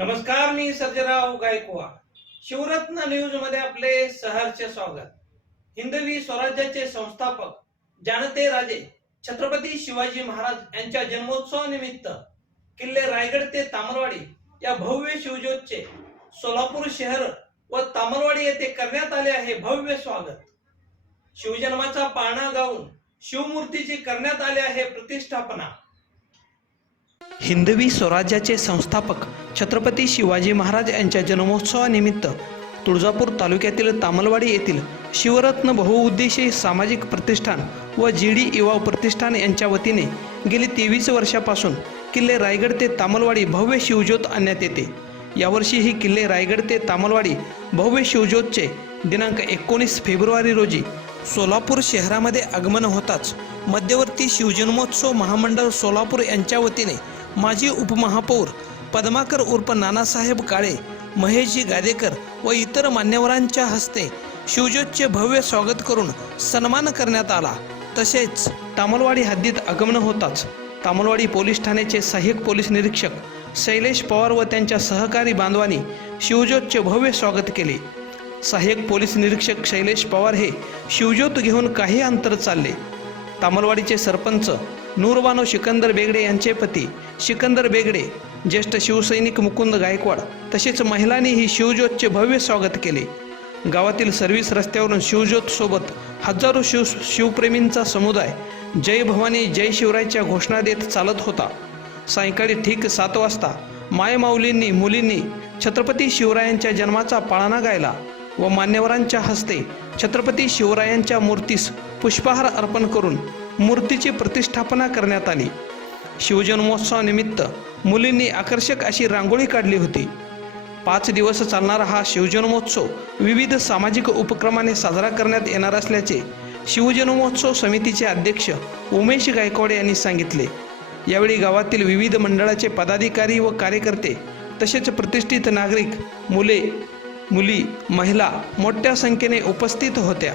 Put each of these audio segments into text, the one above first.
नमस्कार मी सर्जराव गायकवाड. शिवरत्न न्यूजमध्ये आपले सहर्ष स्वागत. हिंदवी स्वराज्याचे संस्थापक जानते राजे छत्रपती शिवाजी महाराज यांच्या जन्मोत्सवानिमित्त किल्ले रायगड ते तामलवाडी या भव्य शिवज्योतचे सोलापूर शहर व तामलवाडी येथे करण्यात आले आहे भव्य स्वागत. शिवजन्माचा पाळणा गाऊन शिवमूर्तीची करण्यात आले आहे प्रतिष्ठापना. हिंदवी स्वराज्याचे संस्थापक छत्रपती शिवाजी महाराज यांच्या जन्मोत्सवानिमित्त तुळजापूर तालुक्यातील तामलवाडी येथील शिवरत्न बहुउद्देशीय सामाजिक प्रतिष्ठान व जी डी युवा प्रतिष्ठान यांच्या वतीने गेली तेवीस वर्षापासून किल्ले रायगड ते तामलवाडी भव्य शिवज्योत आणण्यात येते. यावर्षी ही किल्ले रायगड ते तामलवाडी भव्य शिवज्योतचे दिनांक एकोणीस फेब्रुवारी रोजी सोलापूर शहरामध्ये आगमन होताच मध्यवर्ती शिवजन्मोत्सव महामंडळ सोलापूर यांच्या वतीने माजी उपमहापौर पद्माकर उर्फ नानासाहेब काळे महेशजी गादेकर व इतर मान्यवरांच्या हस्ते शिवज्योतचे भव्य स्वागत करून सन्मान करण्यात आला. तसेच तामलवाडी हद्दीत आगमन होताच तामलवाडी पोलीस ठाण्याचे सहाय्यक पोलीस निरीक्षक शैलेश पवार व त्यांच्या सहकारी बांधवांनी शिवज्योतचे भव्य स्वागत केले. सहाय्यक पोलीस निरीक्षक शैलेश पवार हे शिवज्योत घेऊन काही अंतर चालले. तामलवाडीचे सरपंच नूरबानो सिकंदर बेगडे यांचे पती. सिकंदर बेगडे ज्येष्ठ शिवसैनिक मुकुंद गायकवाड तसेच महिलांनी ही शिवज्योतचे भव्य स्वागत केले. गावातील सर्व्हिस रस्त्यावरून शिवज्योत सोबत हजारो शिव शिवप्रेमींचा समुदाय जय भवानी जय शिवरायच्या घोषणा देत चालत होता. सायंकाळी ठीक सात वाजता मायमाऊलींनी मुलींनी छत्रपती शिवरायांच्या जन्माचा पाळणा गायला व मान्यवरांच्या हस्ते छत्रपती शिवरायांच्या मूर्तीस पुष्पहार अर्पण करून मूर्तीची प्रतिष्ठापना करण्यात आली. शिवजन्मोत्सवानिमित्त मुलींनी आकर्षक अशी रांगोळी काढली होती. पाच दिवस चालणारा हा शिवजन्मोत्सव विविध सामाजिक उपक्रमाने साजरा करण्यात येणार असल्याचे शिवजन्मोत्सव समितीचे अध्यक्ष उमेश गायकवाड यांनी सांगितले. यावेळी गावातील विविध मंडळाचे पदाधिकारी व कार्यकर्ते तसेच प्रतिष्ठित नागरिक मुले मुली महिला मोठ्या संख्येने उपस्थित होत्या.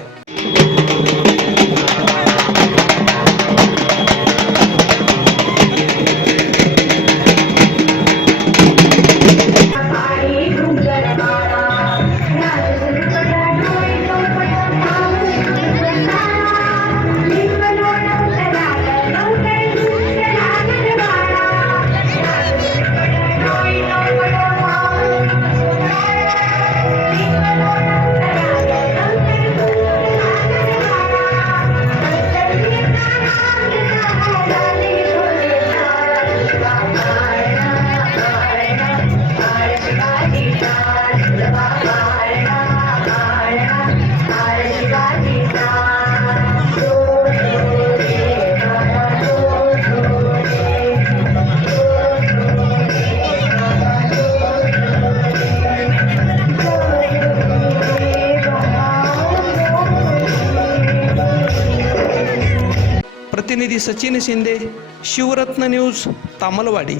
प्रतिनिधी सचिन शिंदे शिवरत्न न्यूज तामलवाडी.